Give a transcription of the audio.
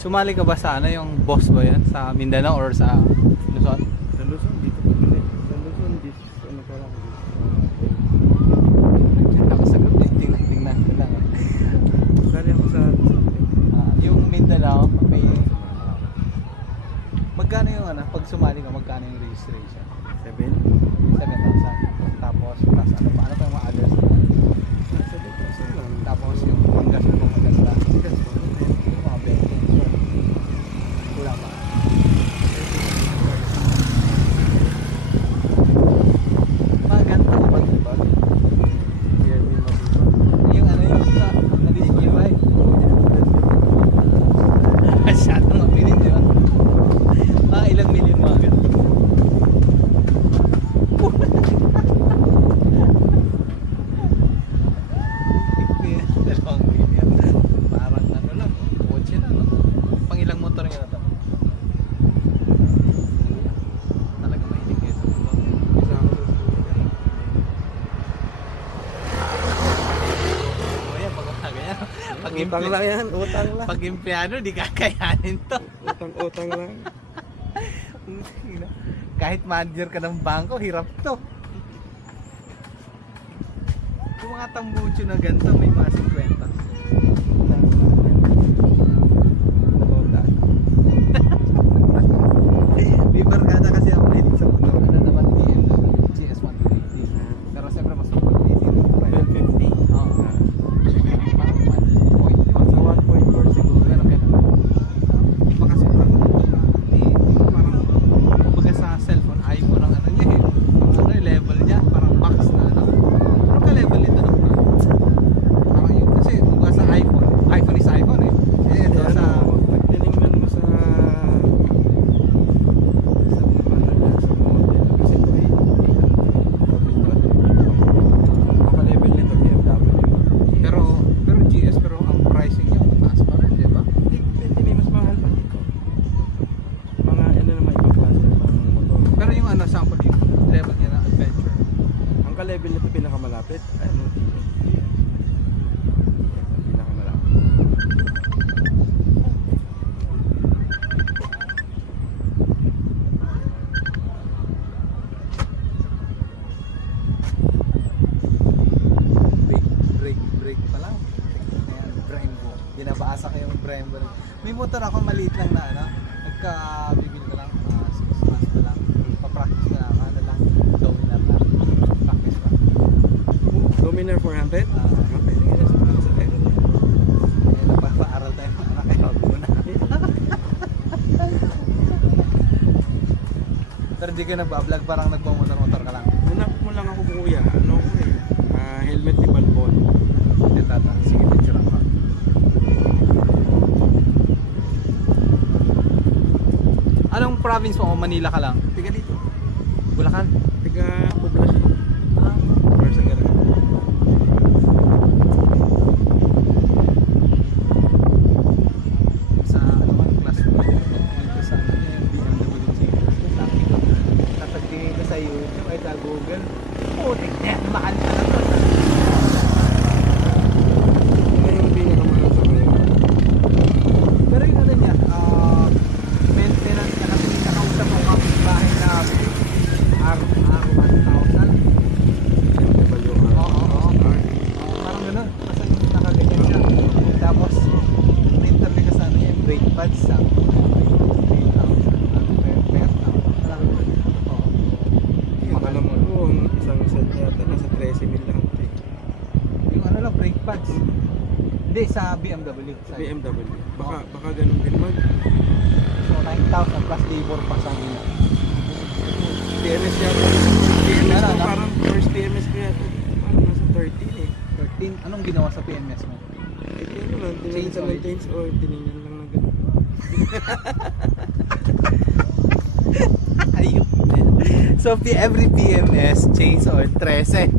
Sumali ka ba sa ano, yung boss ba yan? Sa Mindanao or sa Luzon? Sa Luzon, dito pa pala. Sa Luzon, dito, ano pa lang. Diyan ako sa gabi, tingnan ko lang. Sali ako sa... Yung Mindanao, may... magkano yung ano, pag sumali ka, magkano yung registration? 7? 7,000. Tapos, ano pa yung mga others? 7,000 lang. Tapos yung panggasol mo maganda. Tigas po. Yung mga betting. Wala pa. Mga ganito ko ba diba? Jeremy Matibag. Yung ano yung sa na-disqualify. Masyadong mabilis, di ba? Mga ilang milyon mga ganito. Dalawang milyon. Parang ano lang, kotse na, no? Pang ilang motor nga ito? Talaga mahilig kayo sa motor. Isa ako sa O yan, pag ganyan. Pag utang lang yan, utang lang. Pag empleyado, di kakayanin to. Utang lang. Kahit manager ka ng bangko, hirap to. Yung mga tambucho na ganito, may mga 50. May barkada kasi ako mahilig sa motor. Ano naman BMW GS 150. Pero siyempre mas mabilis yung 1250. Oo. Parang 1.1. Sa 1.4 siguro. Pero ganun. Di pa kasi parang parang kumbaga sa cellphone, iPhone ang ano niya eh. Ano yung level niya, parang max na ano. Ano ka level nito ng parang yun kasi kumbaga sa iPhone, iPhone is iPhone eh. Eh ito sa pag tinignan mo sa model kasi ito ay maka-level nito BMW. pero GS pero ang pricing niya mataas pa rin, di ba? Hindi, may mas mahal pa dito. Mga ano naman ibang klase ng mga motor. Pero yung ano sample yung level niya na adventure. Ang ka-level nito pinakamalapit ay ano, TS. Pinakamalapit. Brake pa lang. Ayan, Brembo. Binabasa ko yung Brembo. May motor ako maliit lang na ano. Nagkabibili ko lang 6 months pa lang. Pa-practice ko lang. Ano lang, dominar lang. Practice pa. Dominar 400? Ah. Okay, sige na sa akin. Eh, nagpapaaral tayo mga anak. Kaya wag muna. Pero di ka nagbablog, parang nagpamotor-motor ka lang. Hanap mo lang ako kuya. Ano ko eh. Helmet ni Balbon. Hindi tata. Sige, picture ako. Anong province mo? O Manila ka lang? Tiga dito. Bulacan? Tiga poblasyon. Ah. Or sa ganun. Sa ano man class mo? Dito sa ano yung BMW Series. Tatagtingin ka sa YouTube ay sa Google. Oh, tignan, mahal ka na to. Ano yung pinakamahal sa ngayon? Pero yung ano niya, maintenance niya kasi may nakausap ko kapitbahay na R1000. Oo. Parang gano'n. Basta yung nakaganyan siya. Tapos, na-interview ka sa ano yung brake pads sa 3,000. Yung alam mo ang isang set yata nasa 13 mil lang. Yung ano lang, brake pads. Hindi, sa BMW. Sa BMW. Baka ganun din mag. So, 9,000 plus labor pa sa amin. TMS yata. TMS Ano, ko ano? parang first TMS ko yata. Parang nasa 13 eh. 13. Anong ginawa sa PMS mo? Ano lang, tinignan Change sa oil. change oil, tinignan lang ng ganun. Ayun. So, every PMS, change oil, 13.